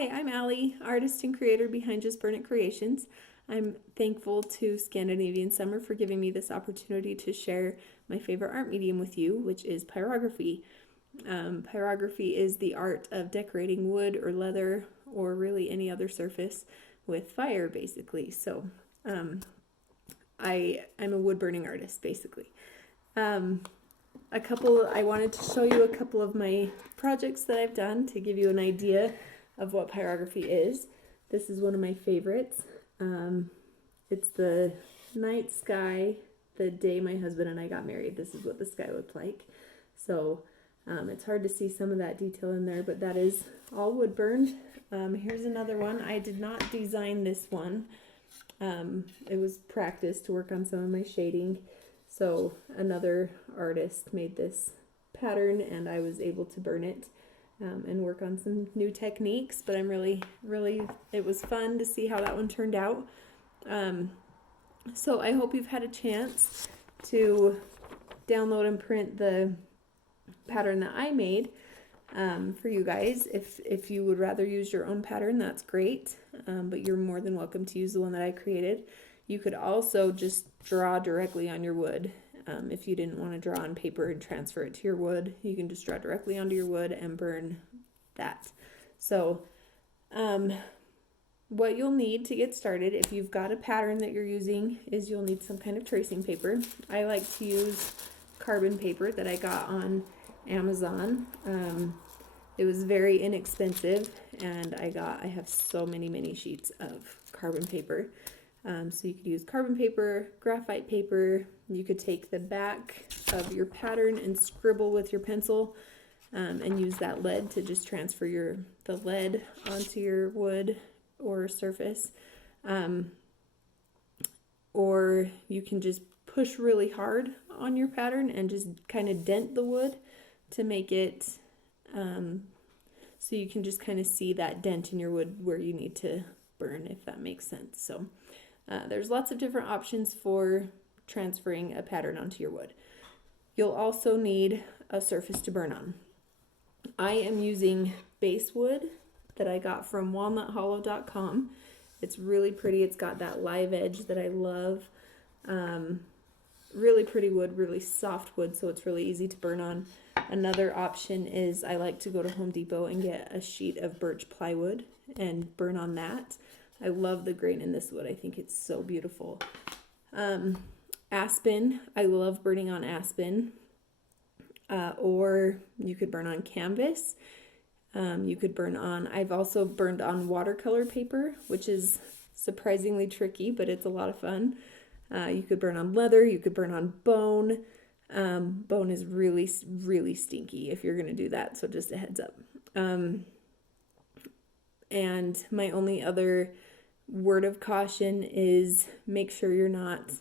Hi, I'm Allie, artist and creator behind Just Burn It Creations. I'm thankful to Scandinavian Summer for giving me this opportunity to share my favorite art medium with you, which is pyrography. Pyrography is the art of decorating wood or leather or really any other surface with fire, basically. So I'm a wood burning artist, basically. I wanted to show you a couple of my projects that I've done to give you an idea of what pyrography is. This is one of my favorites. It's the night sky the day my husband and I got married. This is what the sky looked like. So it's hard to see some of that detail in there, but that is all wood burned. Here's another one. I did not design this one. It was practice to work on some of my shading. So another artist made this pattern and I was able to burn it and work on some new techniques, but I'm really, it was fun to see how that one turned out. So I hope you've had a chance to download and print the pattern that I made for you guys. If you would rather use your own pattern, that's great, but you're more than welcome to use the one that I created. You could also just draw directly on your wood. If you didn't want to draw on paper and transfer it to your wood, you can just draw directly onto your wood and burn that. So what you'll need to get started, if you've got a pattern that you're using, is you'll need some kind of tracing paper. I like to use carbon paper that I got on Amazon. It was very inexpensive, and I have so many sheets of carbon paper. So you could use carbon paper, graphite paper. You could take the back of your pattern and scribble with your pencil and use that lead to just transfer the lead onto your wood or surface. Or you can just push really hard on your pattern and just kind of dent the wood to make it so you can just kind of see that dent in your wood where you need to burn, if that makes sense. So there's lots of different options for transferring a pattern onto your wood. You'll also need a surface to burn on. I am using basswood that I got from walnuthollow.com. It's really pretty. It's got that live edge that I love. Really pretty wood, really soft wood, so it's really easy to burn on. Another option is I like to go to Home Depot and get a sheet of birch plywood and burn on that. I love the grain in this wood. I think it's so beautiful. Aspen, I love burning on aspen. Or you could burn on canvas. You could burn on, I've also burned on watercolor paper, which is surprisingly tricky, but it's a lot of fun. You could burn on leather. You could burn on bone. Bone is really stinky if you're going to do that, so just a heads up. And my only other word of caution is make sure you're not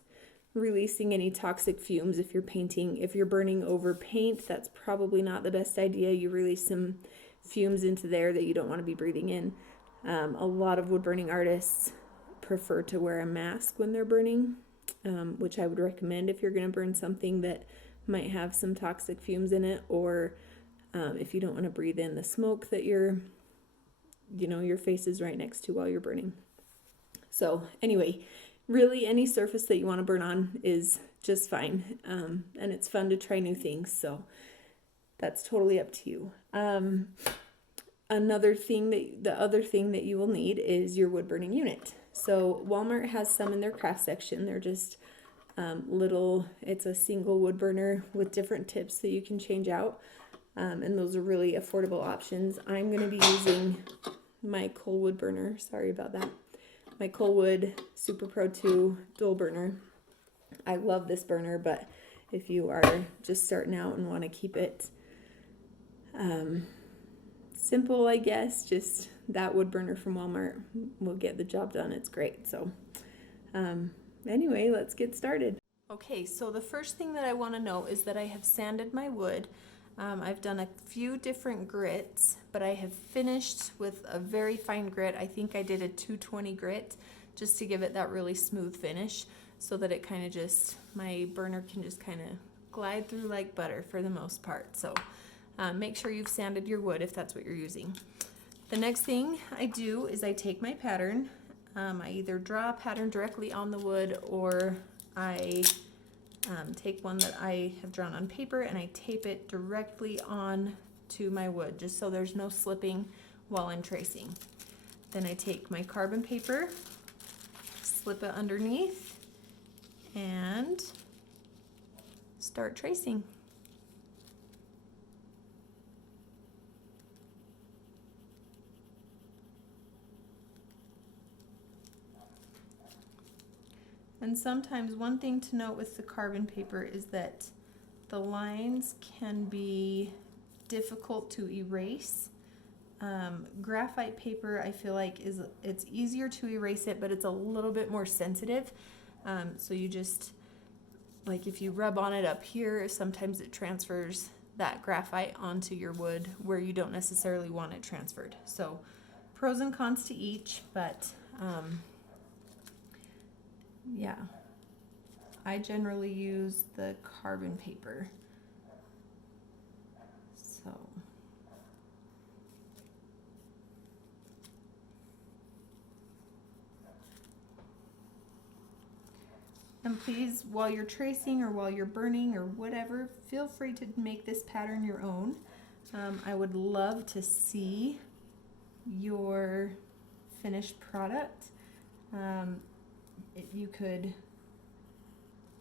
releasing any toxic fumes if you're painting. If you're burning over paint, that's probably not the best idea. You release some fumes into there that you don't want to be breathing in. A lot of wood burning artists prefer to wear a mask when they're burning, which I would recommend if you're going to burn something that might have some toxic fumes in it, or if you don't want to breathe in the smoke that your face is right next to while you're burning. So anyway, really any surface that you want to burn on is just fine, and it's fun to try new things, so that's totally up to you. The other thing that you will need is your wood burning unit. So Walmart has some in their craft section. They're just it's a single wood burner with different tips that you can change out, and those are really affordable options. I'm going to be using my Coalwood burner. Sorry about that. My Coalwood Super Pro 2 dual burner. I love this burner, but if you are just starting out and want to keep it simple, I guess, just that wood burner from Walmart will get the job done. It's great. So anyway, let's get started. Okay, so the first thing that I want to know is that I have sanded my wood. I've done a few different grits, but I have finished with a very fine grit. I think I did a 220 grit just to give it that really smooth finish so that it kind of just, my burner can just kind of glide through like butter for the most part. So make sure you've sanded your wood if that's what you're using. The next thing I do is I take my pattern. I either draw a pattern directly on the wood, or I take one that I have drawn on paper and I tape it directly on to my wood, just so there's no slipping while I'm tracing. Then I take my carbon paper, slip it underneath, and start tracing. And sometimes one thing to note with the carbon paper is that the lines can be difficult to erase. Graphite paper, I feel like it's easier to erase it, but it's a little bit more sensitive. So you just, like if you rub on it up here, sometimes it transfers that graphite onto your wood where you don't necessarily want it transferred. So pros and cons to each, but yeah, I generally use the carbon paper. So and please, while you're tracing or while you're burning or whatever, feel free to make this pattern your own. I would love to see your finished product. You could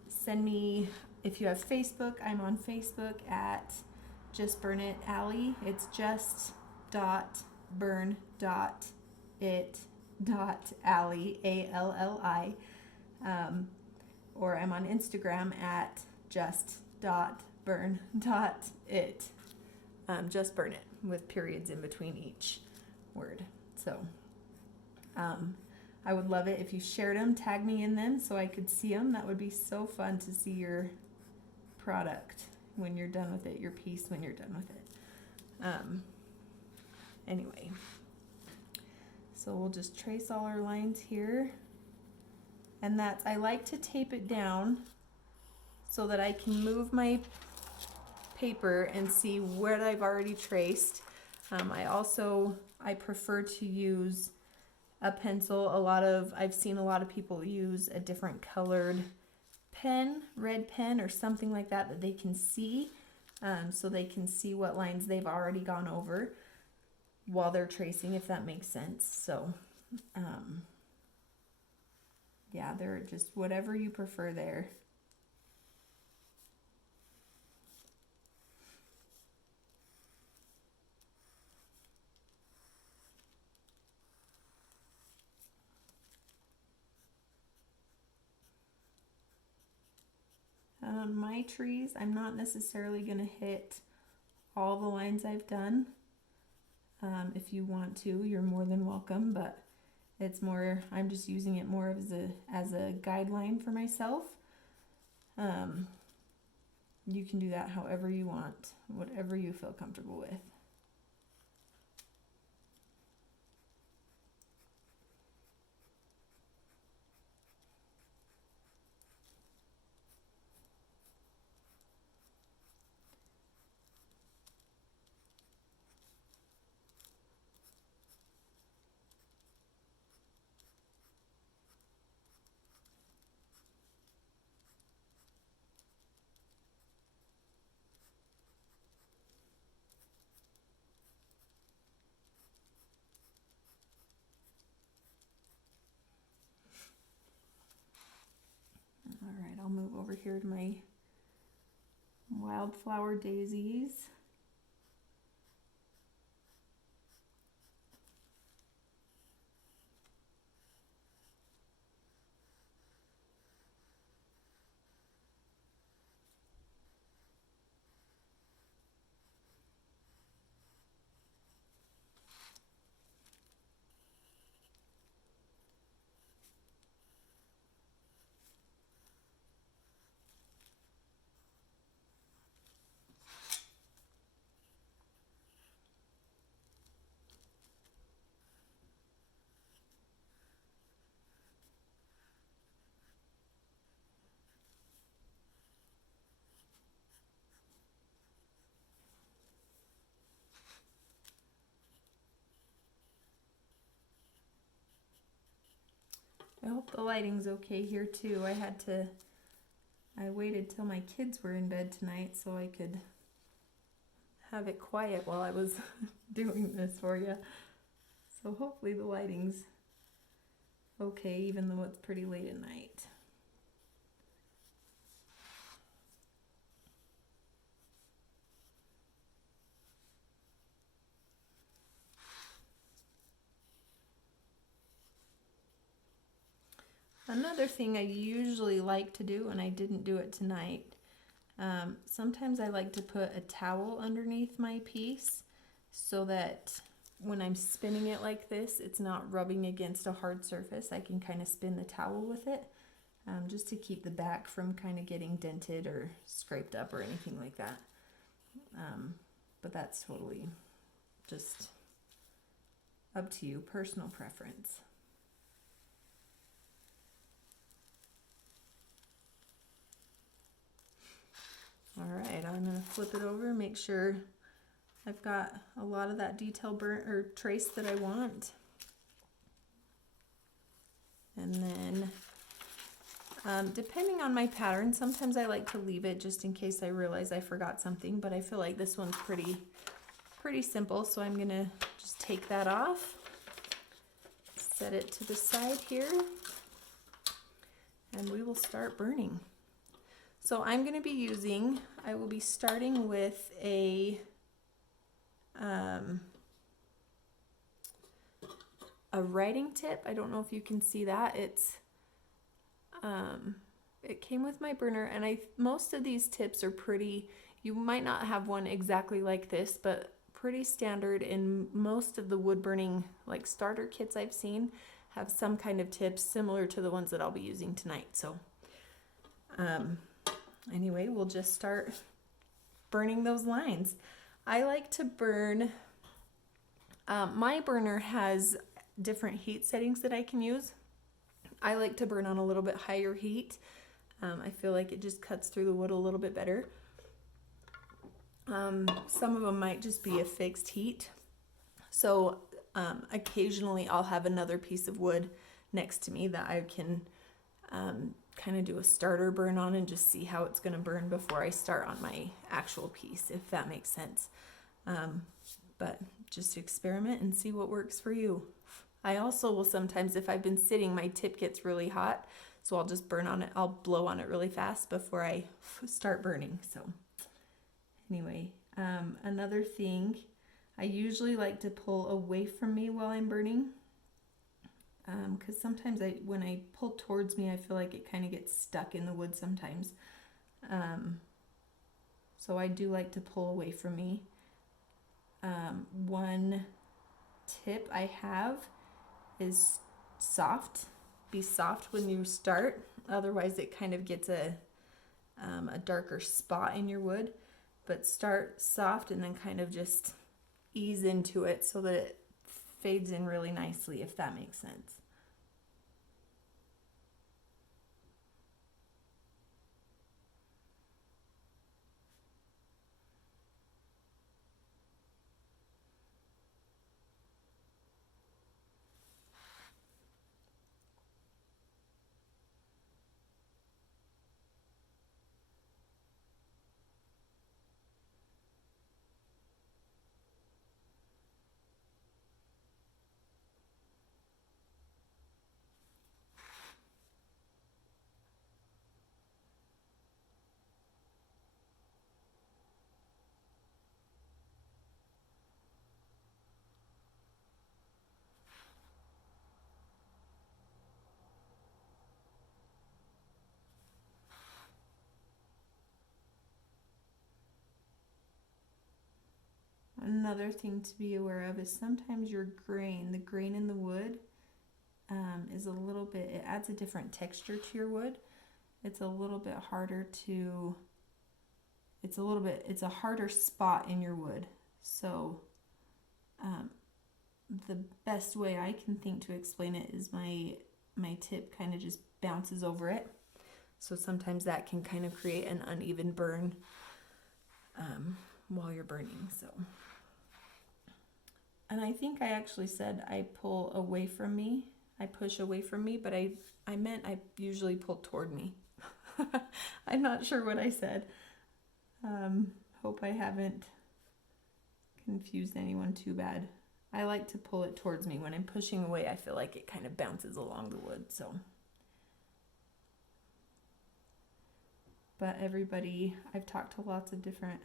send me, if you have Facebook, I'm on Facebook at Just Burn It Allie. It's just.burn.it.allie, A-L-L-I. Or I'm on Instagram at just.burn.it. Just burn it, with periods in between each word. So I would love it if you shared them, tag me in them so I could see them. That would be so fun to see your product when you're done with it, your piece when you're done with it. Anyway, so we'll just trace all our lines here. And that's, I like to tape it down so that I can move my paper and see where I've already traced. I prefer to use a pencil. I've seen a lot of people use a different colored pen, red pen or something like that they can see, so they can see what lines they've already gone over while they're tracing, if that makes sense. So yeah, they're just whatever you prefer there. On my trees, I'm not necessarily going to hit all the lines I've done. If you want to, you're more than welcome, but it's more, I'm just using it more as a guideline for myself. You can do that however you want, whatever you feel comfortable with. All right, I'll move over here to my wildflower daisies. I hope the lighting's okay here too. I waited till my kids were in bed tonight so I could have it quiet while I was doing this for you. So hopefully the lighting's okay, even though it's pretty late at night. Another thing I usually like to do, and I didn't do it tonight, sometimes I like to put a towel underneath my piece so that when I'm spinning it like this, it's not rubbing against a hard surface. I can kind of spin the towel with it, just to keep the back from kind of getting dented or scraped up or anything like that. But that's totally just up to you, personal preference. All right, I'm gonna flip it over, make sure I've got a lot of that detail burnt or trace that I want. And then depending on my pattern, sometimes I like to leave it just in case I realize I forgot something, but I feel like this one's pretty simple, so I'm gonna just take that off, set it to the side here, and we will start burning. So I'm going to be I will be starting with a writing tip. I don't know if you can see that. It came with my burner, and most of these tips are you might not have one exactly like this, but pretty standard in most of the wood burning like starter kits I've seen have some kind of tips similar to the ones that I'll be using tonight. So anyway, we'll just start burning those lines. I like to burn, my burner has different heat settings that I can use. I like to burn on a little bit higher heat. I feel like it just cuts through the wood a little bit better. Some of them might just be a fixed heat. So occasionally I'll have another piece of wood next to me that I can kind of do a starter burn on and just see how it's going to burn before I start on my actual piece, if that makes sense. But just experiment and see what works for you. I also will sometimes, if I've been sitting, my tip gets really hot, so I'll just burn on it. I'll blow on it really fast before I start burning. So anyway, another thing, I usually like to pull away from me while I'm burning. Because sometimes when I pull towards me, I feel like it kind of gets stuck in the wood sometimes. So I do like to pull away from me. One tip I have is be soft when you start. Otherwise it kind of gets a darker spot in your wood. But start soft and then kind of just ease into it so that it fades in really nicely, if that makes sense. Another thing to be aware of is sometimes the grain in the wood is a little bit, it adds a different texture to your wood. It's a little bit harder it's a harder spot in your wood. So the best way I can think to explain it is my tip kind of just bounces over it. So sometimes that can kind of create an uneven burn while you're burning. So, and I think I actually said I pull away from me. I push away from me, but I meant I usually pull toward me. I'm not sure what I said. Hope I haven't confused anyone too bad. I like to pull it towards me. When I'm pushing away, I feel like it kind of bounces along the wood, so. But everybody, I've talked to lots of different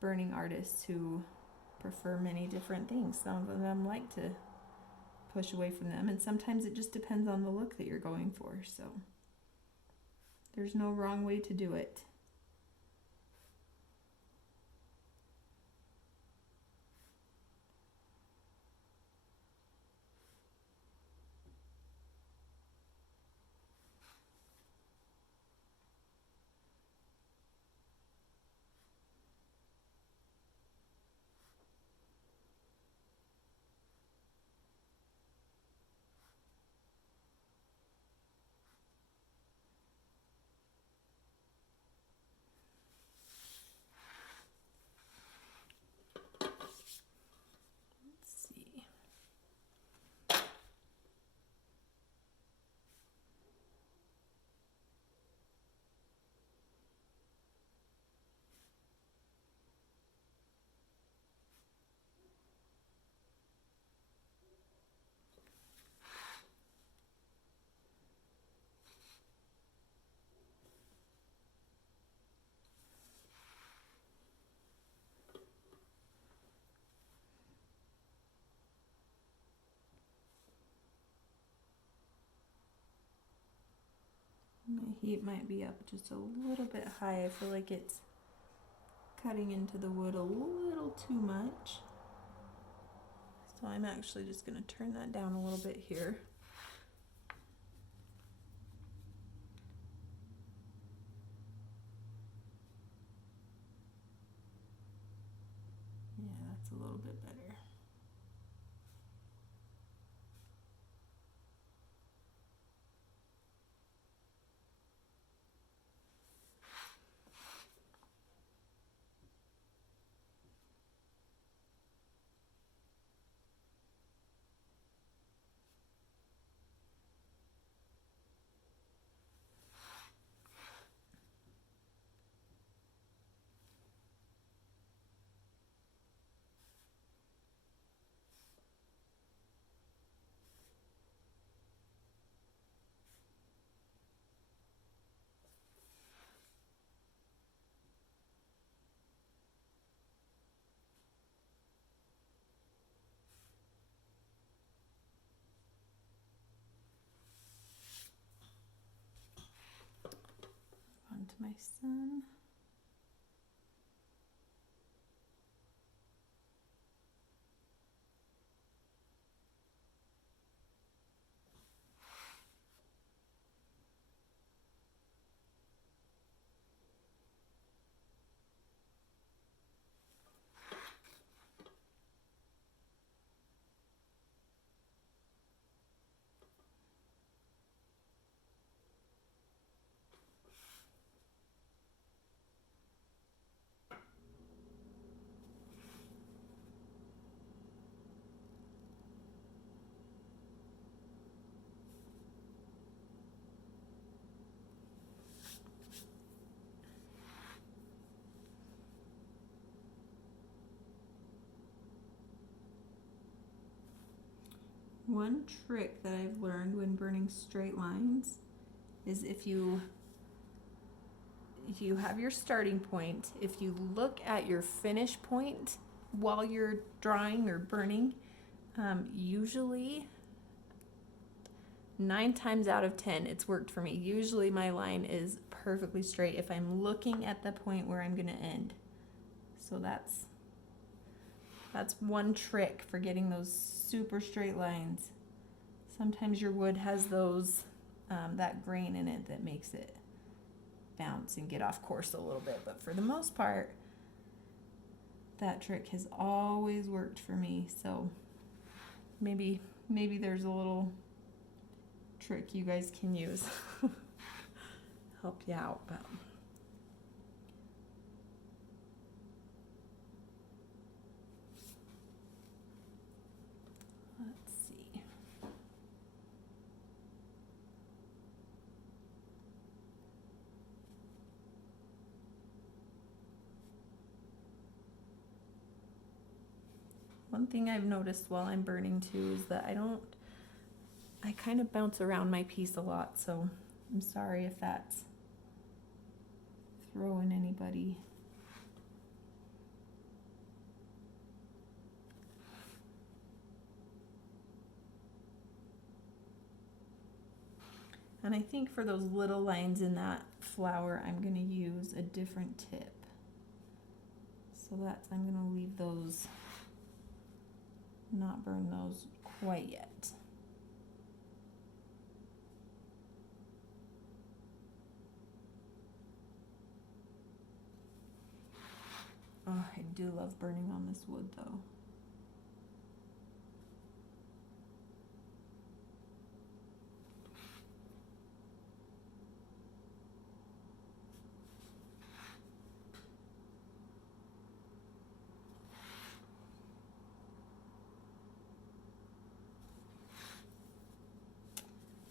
burning artists who prefer many different things. Some of them like to push away from them, and sometimes it just depends on the look that you're going for, so there's no wrong way to do it. My heat might be up just a little bit high. I feel like it's cutting into the wood a little too much. So I'm actually just going to turn that down a little bit here. Yeah, that's a little bit better. On to my sun. One trick that I've learned when burning straight lines is if you have your starting point, if you look at your finish point while you're drawing or burning, usually 9 times out of 10 it's worked for me. Usually my line is perfectly straight if I'm looking at the point where I'm going to end. So that's one trick for getting those super straight lines. Sometimes your wood has those that grain in it that makes it bounce and get off course a little bit, but for the most part that trick has always worked for me. So maybe there's a little trick you guys can use. Help you out. But let's see. One thing I've noticed while I'm burning too is that I kind of bounce around my piece a lot, so I'm sorry if that's throwing anybody. And I think for those little lines in that flower, I'm going to use a different tip. So I'm going to leave those, not burn those quite yet. Oh, I do love burning on this wood though.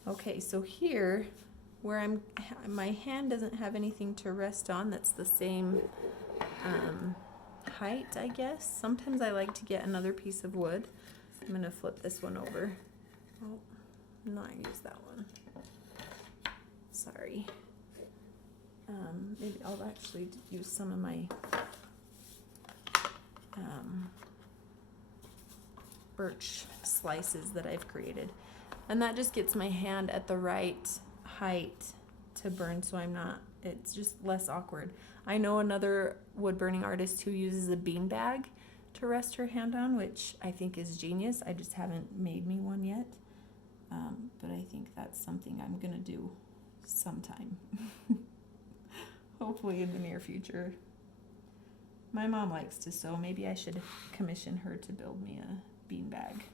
Okay, so here, where my hand doesn't have anything to rest on that's the same height, I guess. Sometimes I like to get another piece of wood. I'm gonna flip this one over. Oh, not use that one. Sorry. Maybe I'll actually use some of my birch slices that I've created. And that just gets my hand at the right height to burn, so it's just less awkward. I know another wood burning artist who uses a bean bag to rest her hand on, which I think is genius. I just haven't made me one yet. But I think that's something I'm gonna do sometime. Hopefully in the near future. My mom likes to sew. Maybe I should commission her to build me a bean bag.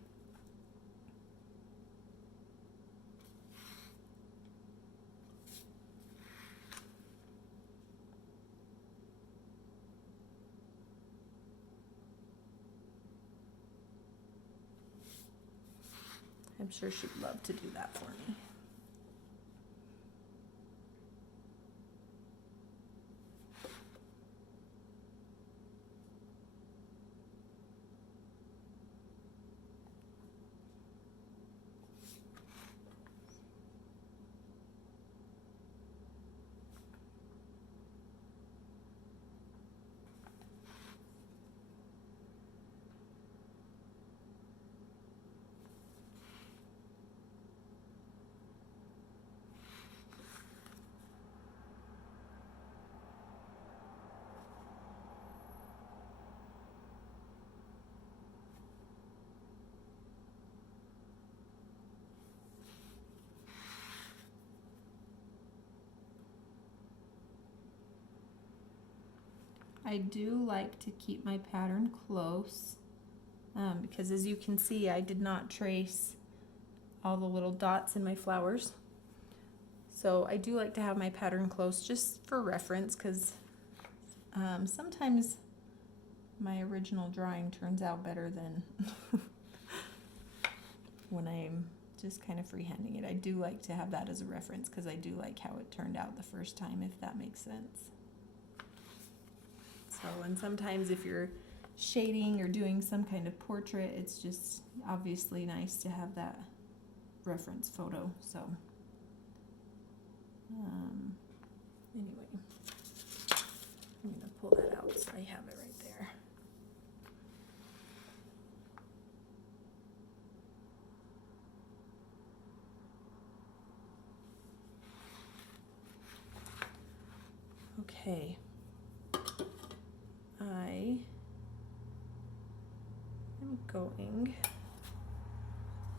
I'm sure she'd love to do that for me. I do like to keep my pattern close because as you can see, I did not trace all the little dots in my flowers. So I do like to have my pattern close just for reference, because sometimes my original drawing turns out better than when I'm just kind of freehanding it. I do like to have that as a reference because I do like how it turned out the first time, if that makes sense. So, and sometimes if you're shading or doing some kind of portrait, it's just obviously nice to have that reference photo. So, anyway, I'm going to pull that out so I have it right there. Okay. I am going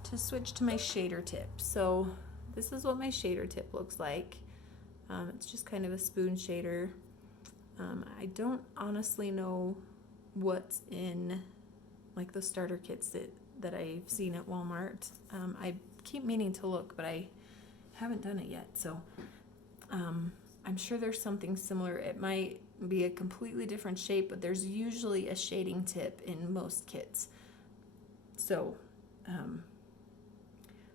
to switch to my shader tip. So this is what my shader tip looks like. It's just kind of a spoon shader. I don't honestly know what's in like the starter kits that I've seen at Walmart. I keep meaning to look, but I haven't done it yet. So I'm sure there's something similar. It might be a completely different shape, but there's usually a shading tip in most kits. So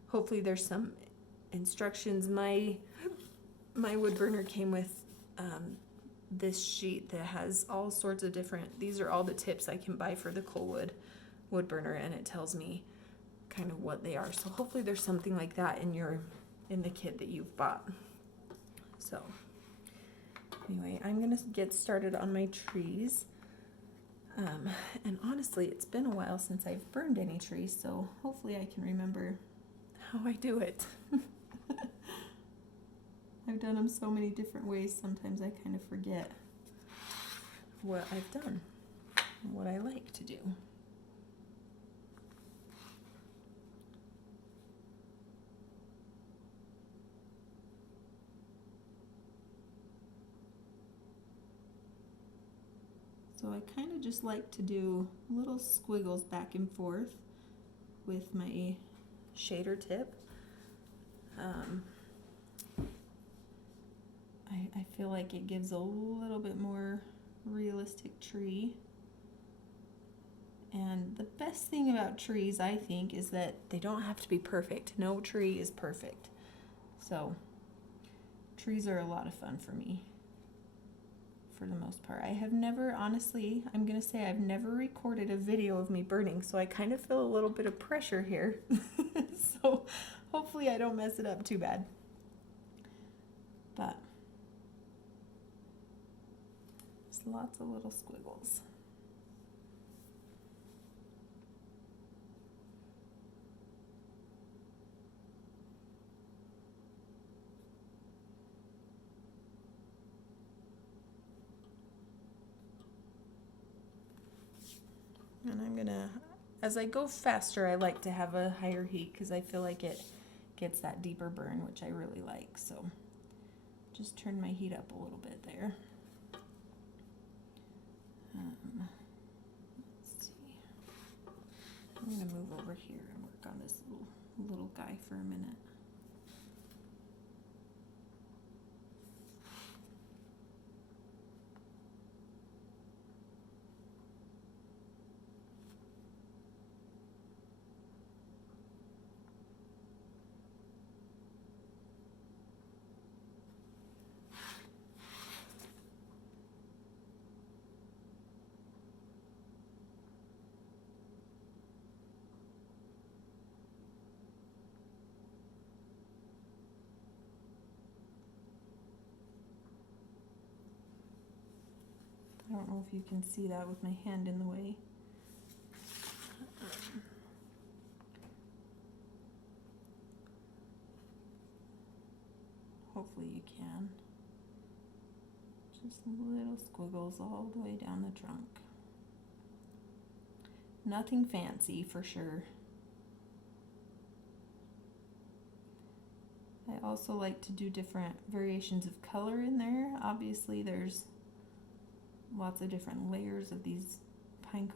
hopefully there's some instructions. My wood burner came with this sheet that has all sorts of different, these are all the tips I can buy for the coal wood. wood burner, and it tells me kind of what they are. So hopefully there's something like that in the kit that you've bought. So anyway, I'm gonna get started on my trees. And honestly, it's been a while since I've burned any trees, so hopefully I can remember how I do it. I've done them so many different ways, sometimes I kind of forget what I've done and what I like to do. So I kind of just like to do little squiggles back and forth with my shader tip. I feel like it gives a little bit more realistic tree. And the best thing about trees, I think, is that they don't have to be perfect. No tree is perfect. So trees are a lot of fun for me, for the most part. I have never, honestly, I'm going to say I've never recorded a video of me burning, so I kind of feel a little bit of pressure here. So hopefully I don't mess it up too bad. But just lots of little squiggles. And I'm gonna, as I go faster, I like to have a higher heat because I feel like it gets that deeper burn, which I really like. So just turn my heat up a little bit there. Let's see. I'm gonna move over here and work on this little guy for a minute. I don't know if you can see that with my hand in the way. Hopefully you can. Just little squiggles all the way down the trunk. Nothing fancy for sure. I also like to do different variations of color in there. Obviously there's lots of different layers of these pine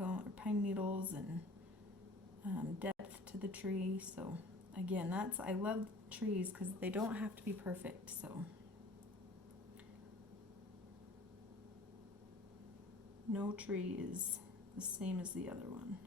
needles and depth to the tree. So again, I love trees because they don't have to be perfect. So no tree is the same as the other one.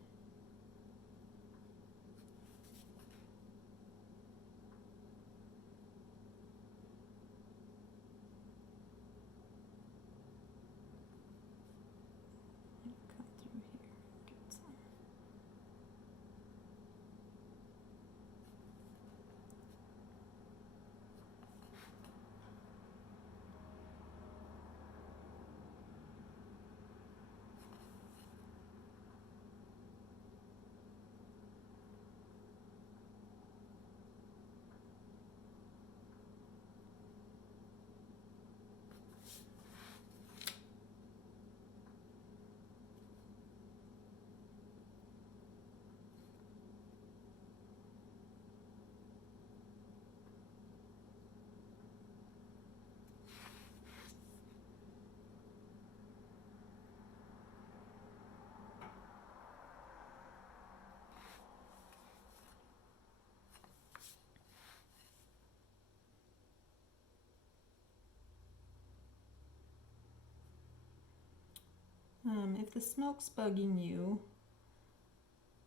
If the smoke's bugging you,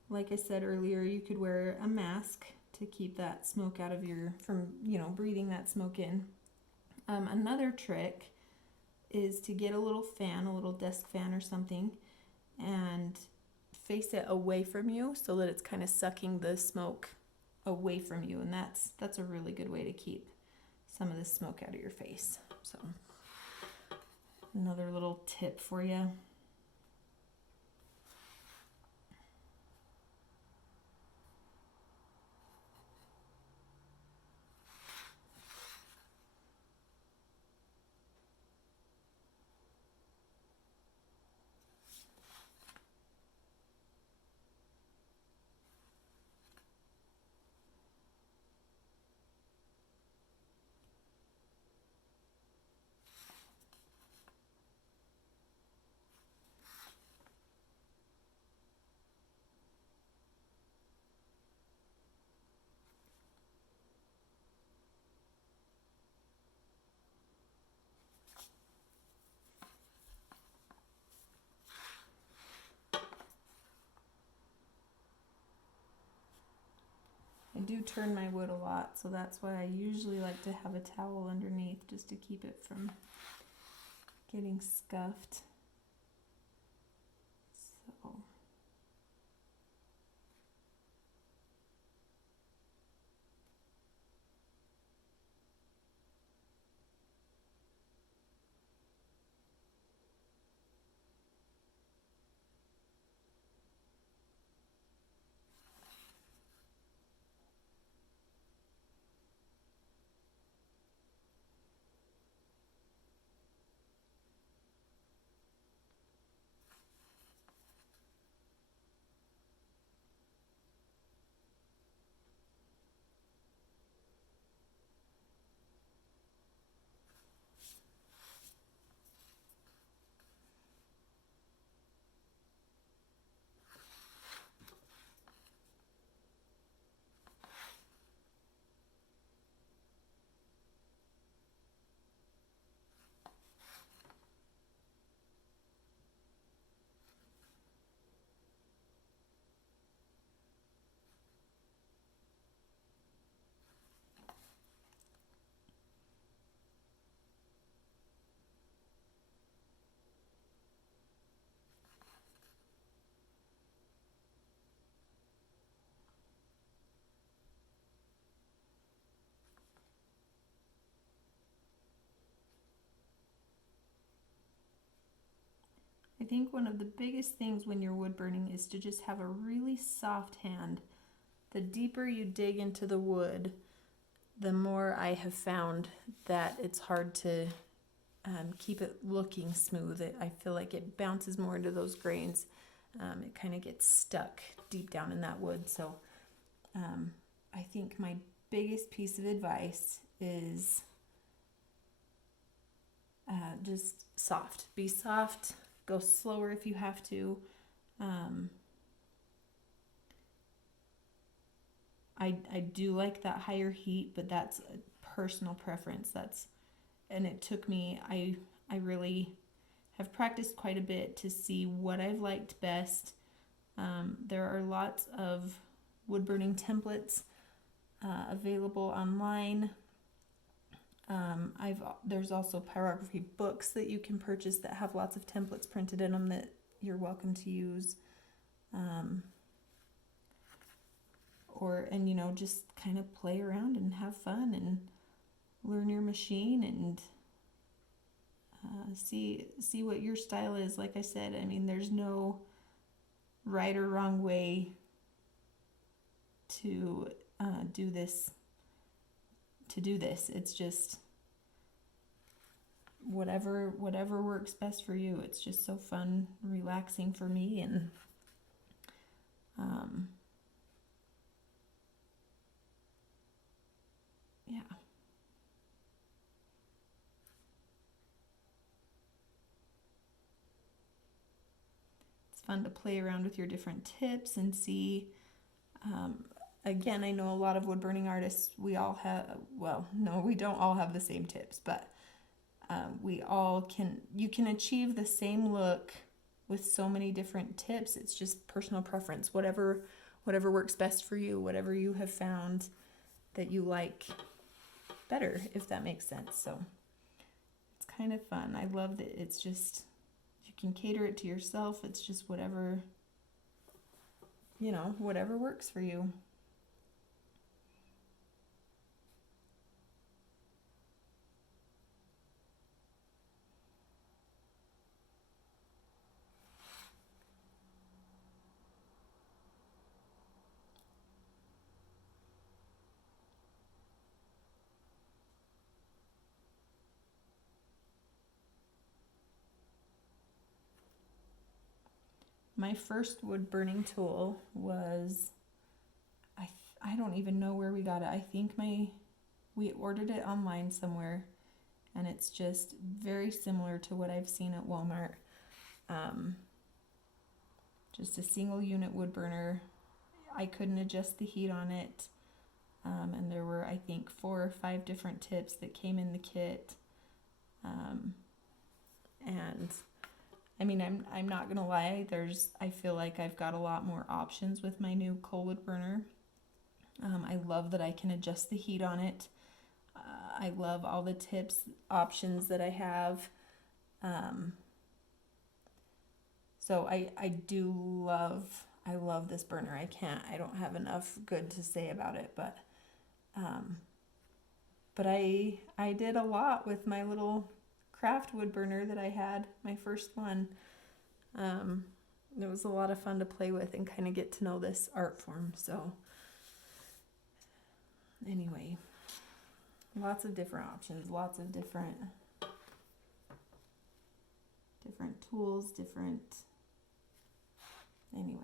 like I said earlier, you could wear a mask to keep that smoke out of from breathing that smoke in. Another trick is to get a little fan, a little desk fan or something, and face it away from you so that it's kind of sucking the smoke away from you, and that's a really good way to keep some of the smoke out of your face. So another little tip for you. I do turn my wood a lot, so that's why I usually like to have a towel underneath just to keep it from getting scuffed. So I think one of the biggest things when you're wood burning is to just have a really soft hand. The deeper you dig into the wood, the more I have found that it's hard to keep it looking smooth. I feel like it bounces more into those grains. It kind of gets stuck deep down in that wood. So I think my biggest piece of advice is just soft. Be soft. Go slower if you have to. I do like that higher heat, but that's a personal preference. And it took me, I really have practiced quite a bit to see what I've liked best. There are lots of wood burning templates available online. There's also pyrography books that you can purchase that have lots of templates printed in them that you're welcome to use. And just kind of play around and have fun and learn your machine and see what your style is. Like I said, I mean, there's no right or wrong way to do this. It's just whatever works best for you. It's just so fun, relaxing for me, and yeah. It's fun to play around with your different tips and see. Again, I know a lot of wood burning artists, we all have, well, no, we don't all have the same tips, but you can achieve the same look with so many different tips. It's just personal preference, whatever works best for you, whatever you have found that you like better, if that makes sense. So it's kind of fun. I love that it's just, you can cater it to yourself. It's just whatever whatever works for you. My first wood burning tool was, I don't even know where we got it. I think we ordered it online somewhere, and it's just very similar to what I've seen at Walmart. Just a single unit wood burner. I couldn't adjust the heat on it, and there were, I think, 4 or 5 different tips that came in the kit. And I mean, I'm not gonna lie, I feel like I've got a lot more options with my new coal wood burner. I love that I can adjust the heat on it. I love all the tips options that I have. So I love this burner. I don't have enough good to say about it, but I did a lot with my little craft wood burner that I had, my first one. It was a lot of fun to play with and kind of get to know this art form. So anyway, lots of different options, lots of different tools, anyway,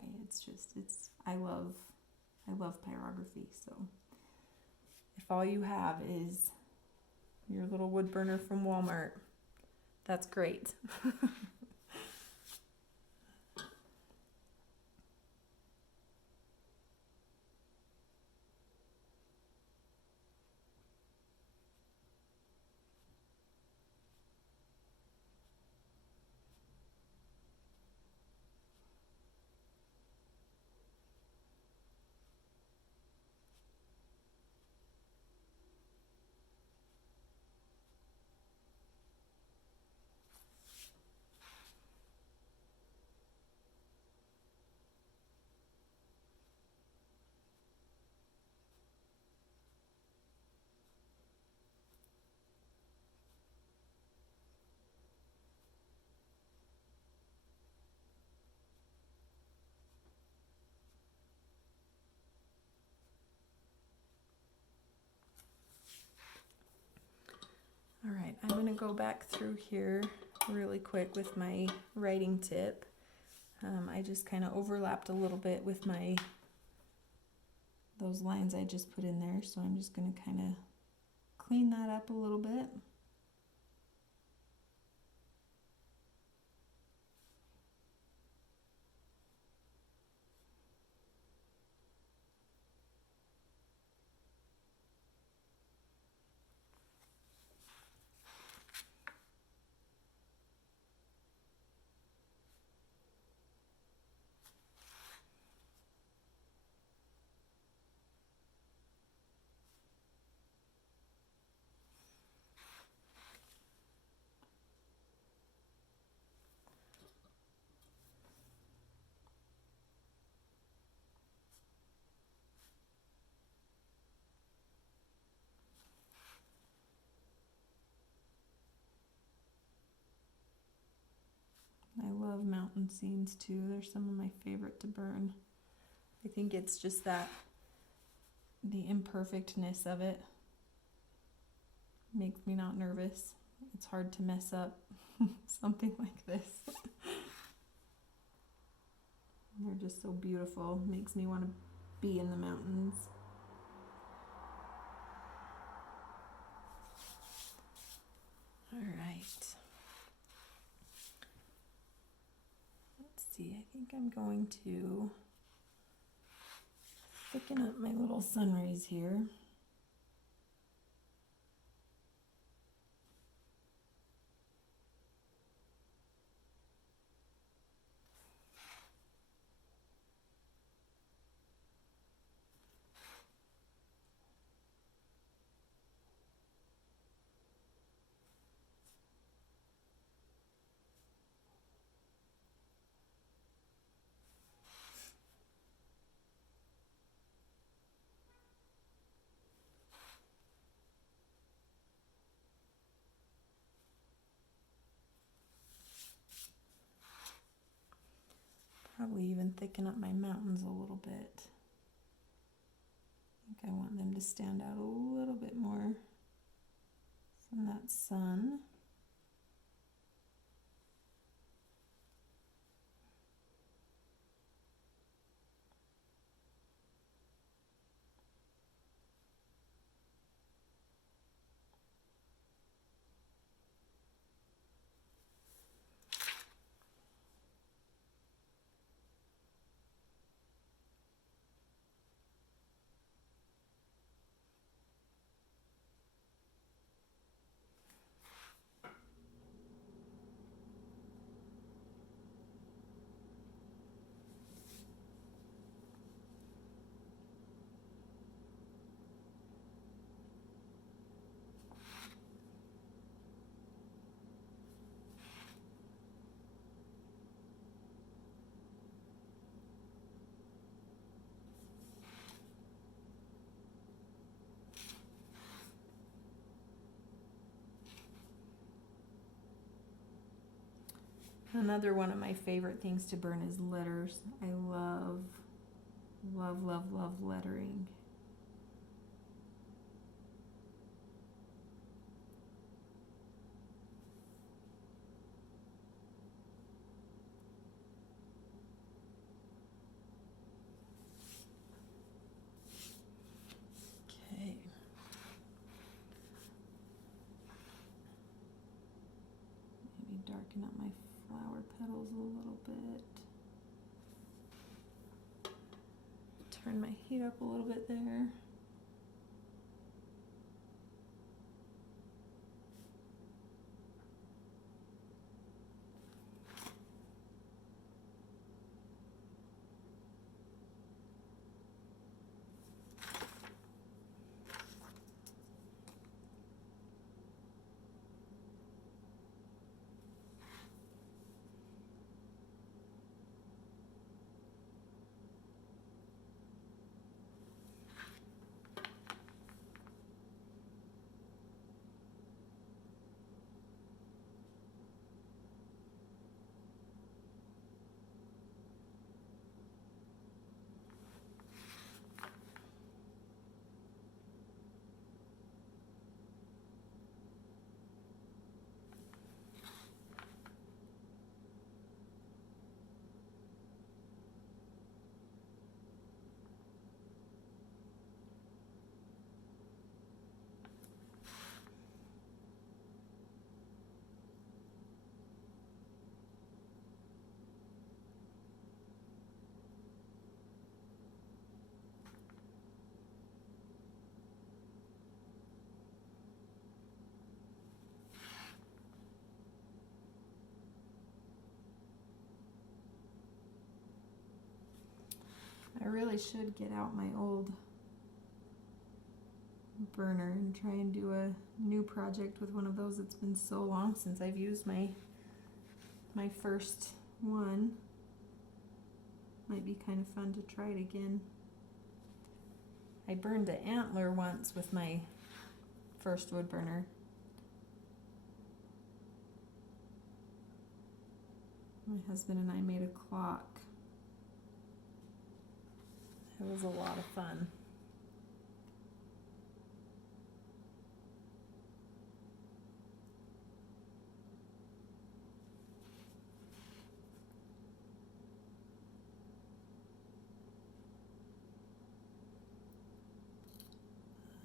I love pyrography. So if all you have is your little wood burner from Walmart, that's great. All right, I'm going to go back through here really quick with my writing tip. I just kind of overlapped a little bit with those lines I just put in there, so I'm just going to kind of clean that up a little bit. I love mountain scenes too. They're some of my favorite to burn. I think it's just the imperfectness of it makes me not nervous. It's hard to mess up something like this. They're just so beautiful. Makes me want to be in the mountains. All right. Let's see. I think I'm going to thicken up my little sun rays here. probably even thicken up my mountains a little bit. I think I want them to stand out a little bit more from that sun. Another one of my favorite things to burn is letters. I love, love, love, love lettering. Okay. Maybe darken up my flower petals a little bit. Turn my heat up a little bit there. I really should get out my old burner and try and do a new project with one of those. It's been so long since I've used my first one. Might be kind of fun to try it again. I burned an antler once with my first wood burner. My husband and I made a clock. It was a lot of fun.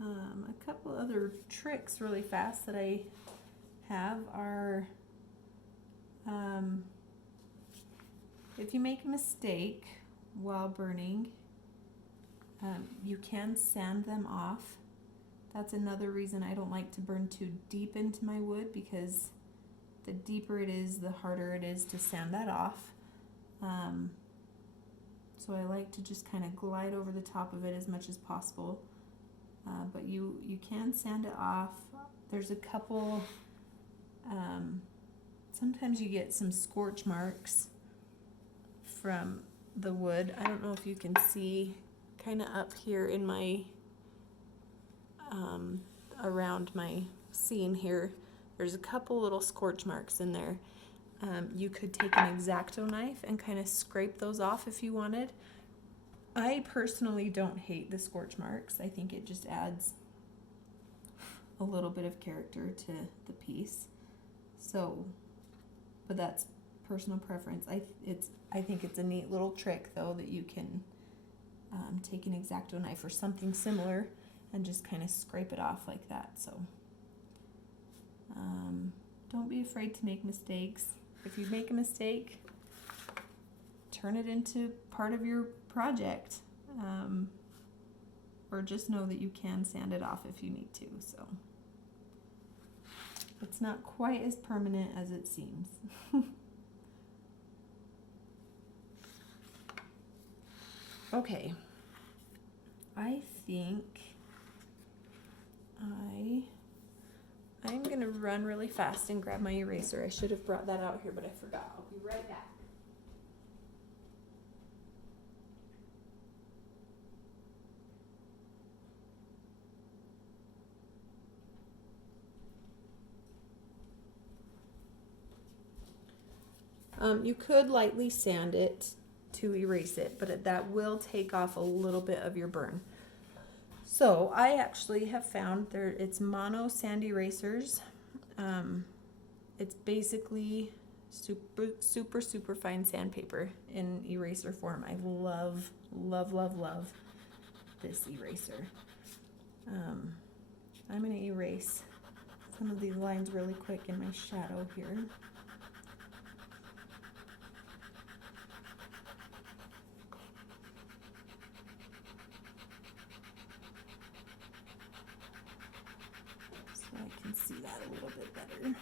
A couple other tricks really fast that I have are if you make a mistake while burning, you can sand them off. That's another reason I don't like to burn too deep into my wood, because the deeper it is, the harder it is to sand that off. So I like to just kind of glide over the top of it as much as possible. But you can sand it off. There's a couple, sometimes you get some scorch marks from the wood. I don't know if you can see kind of up here in my, around my seam here, there's a couple little scorch marks in there. You could take an X-Acto knife and kind of scrape those off if you wanted. I personally don't hate the scorch marks. I think it just adds a little bit of character to the piece. So, but that's personal preference. I think it's a neat little trick though, that you can take an X-Acto knife or something similar and just kind of scrape it off like that. So don't be afraid to make mistakes. If you make a mistake, turn it into part of your project, or just know that you can sand it off if you need to. So it's not quite as permanent as it seems. Okay, I think I'm gonna run really fast and grab my eraser. I should have brought that out here, but I forgot. I'll be right back. You could lightly sand it to erase it, but that will take off a little bit of your burn. So I actually have found it's mono sand erasers. It's basically super fine sandpaper in eraser form. I love this eraser. I'm going to erase some of these lines really quick in my shadow here. I can see that a little bit better.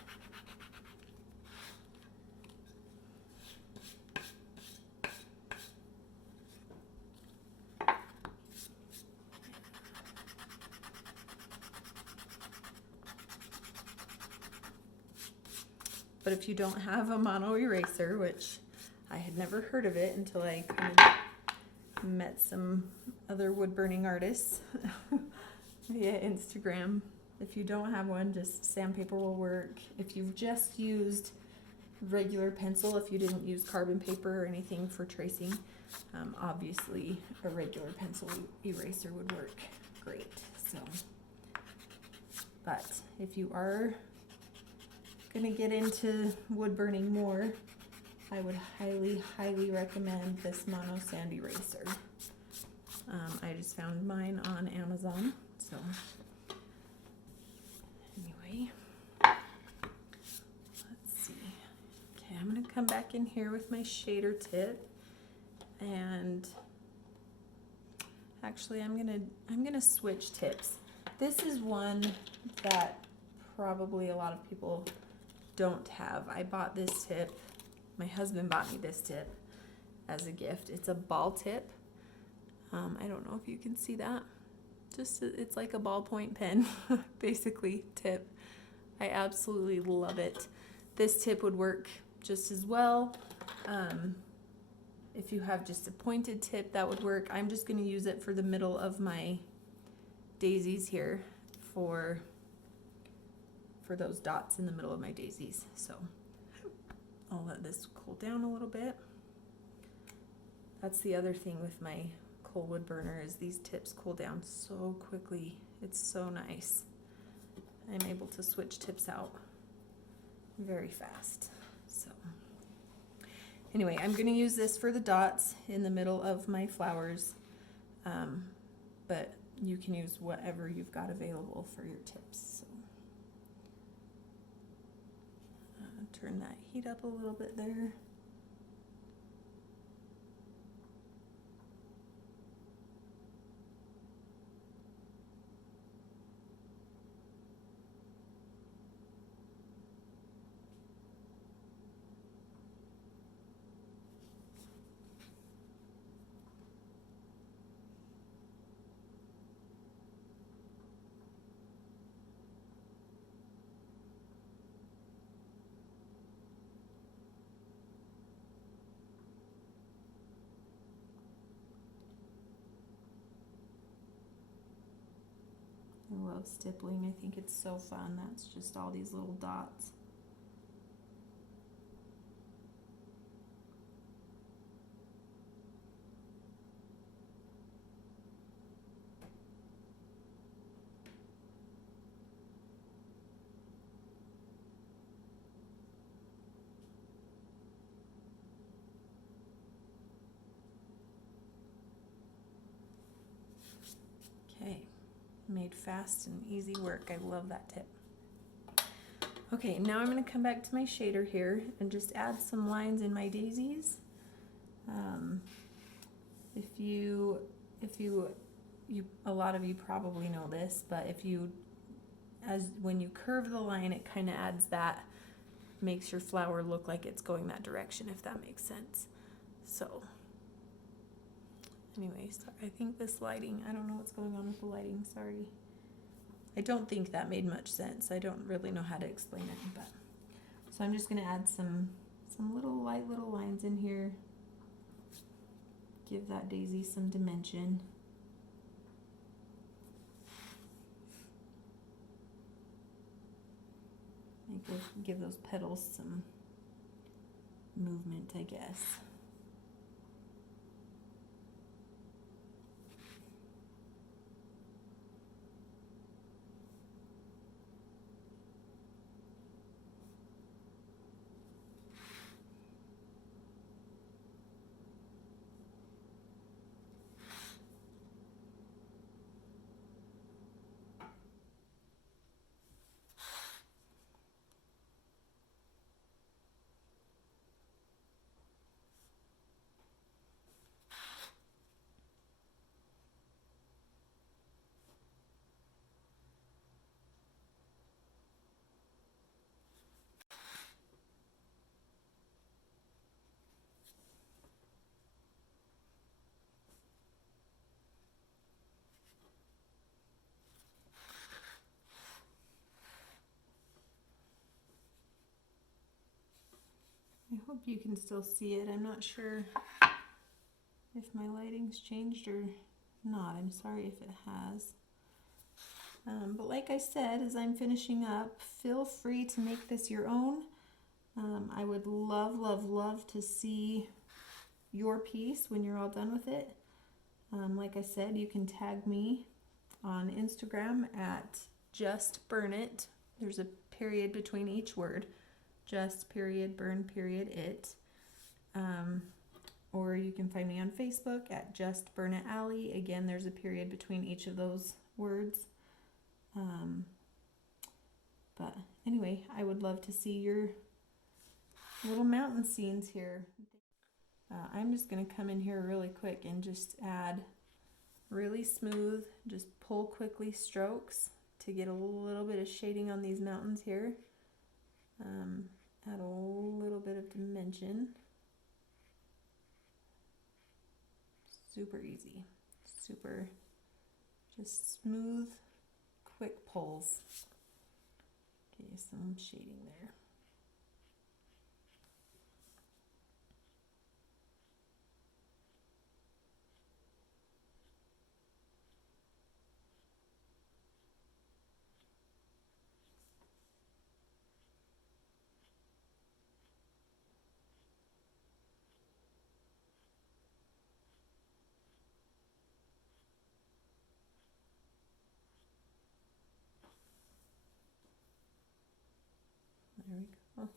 But if you don't have a mono eraser, which I had never heard of it until I kind of met some other wood burning artists via Instagram. If you don't have one, just sandpaper will work. If you've just used regular pencil, if you didn't use carbon paper or anything for tracing, obviously a regular pencil eraser would work great. So, but if you are gonna get into wood burning more, I would highly recommend this mono sand eraser. I just found mine on Amazon, so anyway, let's see. Okay, I'm gonna come back in here with my shader tip, and actually I'm gonna switch tips. This is one that probably a lot of people don't have. I bought this tip. My husband bought me this tip as a gift. It's a ball tip. I don't know if you can see that. It's like a ballpoint pen, basically, tip. I absolutely love it. This tip would work just as well. If you have just a pointed tip, that would work. I'm just going to use it for the middle of my daisies here for those dots in the middle of my daisies. So I'll let this cool down a little bit. That's the other thing with my coal wood burner, is these tips cool down so quickly. It's so nice. I'm able to switch tips out very fast. So anyway, I'm going to use this for the dots in the middle of my flowers, but you can use whatever you've got available for your tips. So turn that heat up a little bit there. I love stippling. I think it's so fun. That's just all these little dots. made fast and easy work. I love that tip. Okay, now I'm going to come back to my shader here and just add some lines in my daisies. A lot of you probably know this, but when you curve the line, it kind of adds that, makes your flower look like it's going that direction, if that makes sense. So, anyways, I think this lighting, I don't know what's going on with the lighting, sorry. I don't think that made much sense. I don't really know how to explain it, but so I'm just going to add some light little lines in here. Give that daisy some dimension. Give those petals some movement, I guess. I hope you can still see it. I'm not sure if my lighting's changed or not. I'm sorry if it has. But like I said, as I'm finishing up, feel free to make this your own. I would love, love, love to see your piece when you're all done with it. Like I said, you can tag me on Instagram at justburnit. There's a period between each word. Just period burn period it. Or you can find me on Facebook at Just Burn It Alley. Again, there's a period between each of those words. But anyway, I would love to see your little mountain scenes here. I'm just going to come in here really quick and just add really smooth, just pull quickly strokes to get a little bit of shading on these mountains here. Add a little bit of dimension. Super easy, super just smooth, quick pulls. Okay, some shading there. There we go.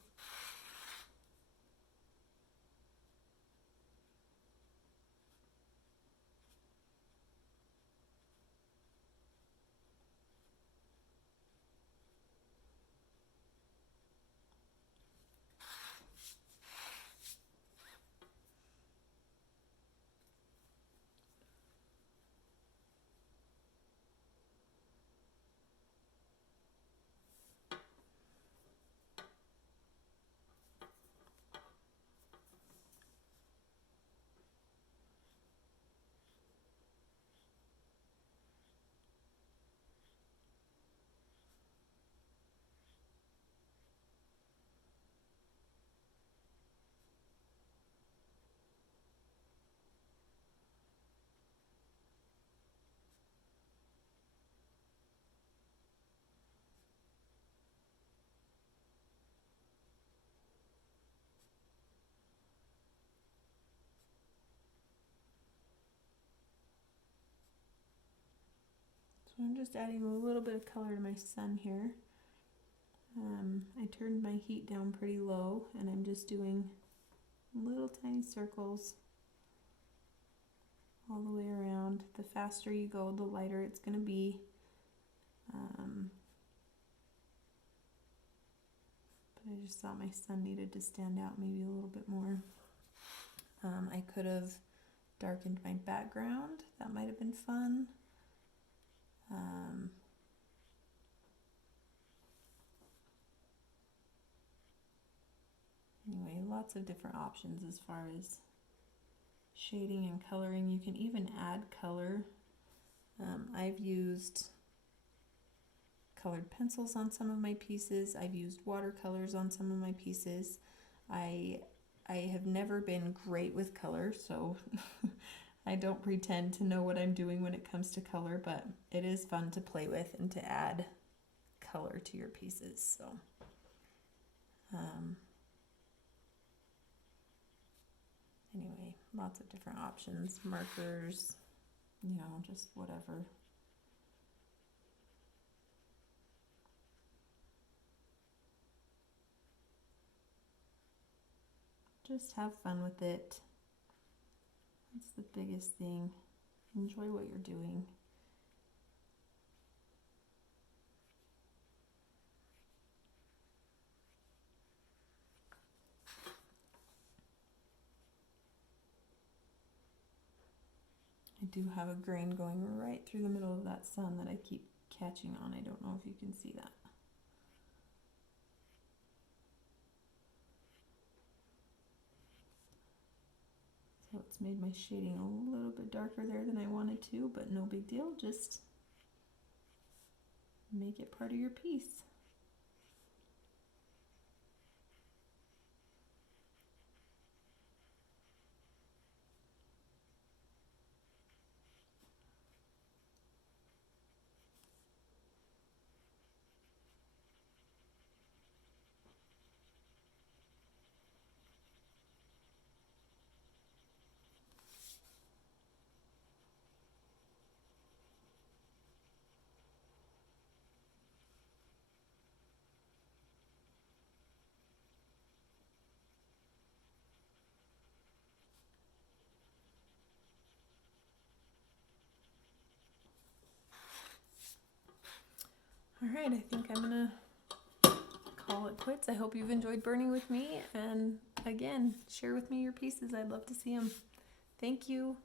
So I'm just adding a little bit of color to my sun here. I turned my heat down pretty low and I'm just doing little tiny circles all the way around. The faster you go, the lighter it's going to be. just thought my sun needed to stand out maybe a little bit more. I could have darkened my background. That might have been fun. Anyway, lots of different options as far as shading and coloring. You can even add color. I've used colored pencils on some of my pieces. I've used watercolors on some of my pieces. I have never been great with color, so I don't pretend to know what I'm doing when it comes to color, but it is fun to play with and to add color to your pieces. So anyway, lots of different options, markers, you know, just whatever. Just have fun with it. That's the biggest thing. Enjoy what you're doing. I do have a grain going right through the middle of that sun that I keep catching on. I don't know if you can see that. So it's made my shading a little bit darker there than I wanted to, but no big deal. Just make it part of your piece. All right, I think I'm gonna call it quits. I hope you've enjoyed burning with me, and again, share with me your pieces. I'd love to see them. Thank you.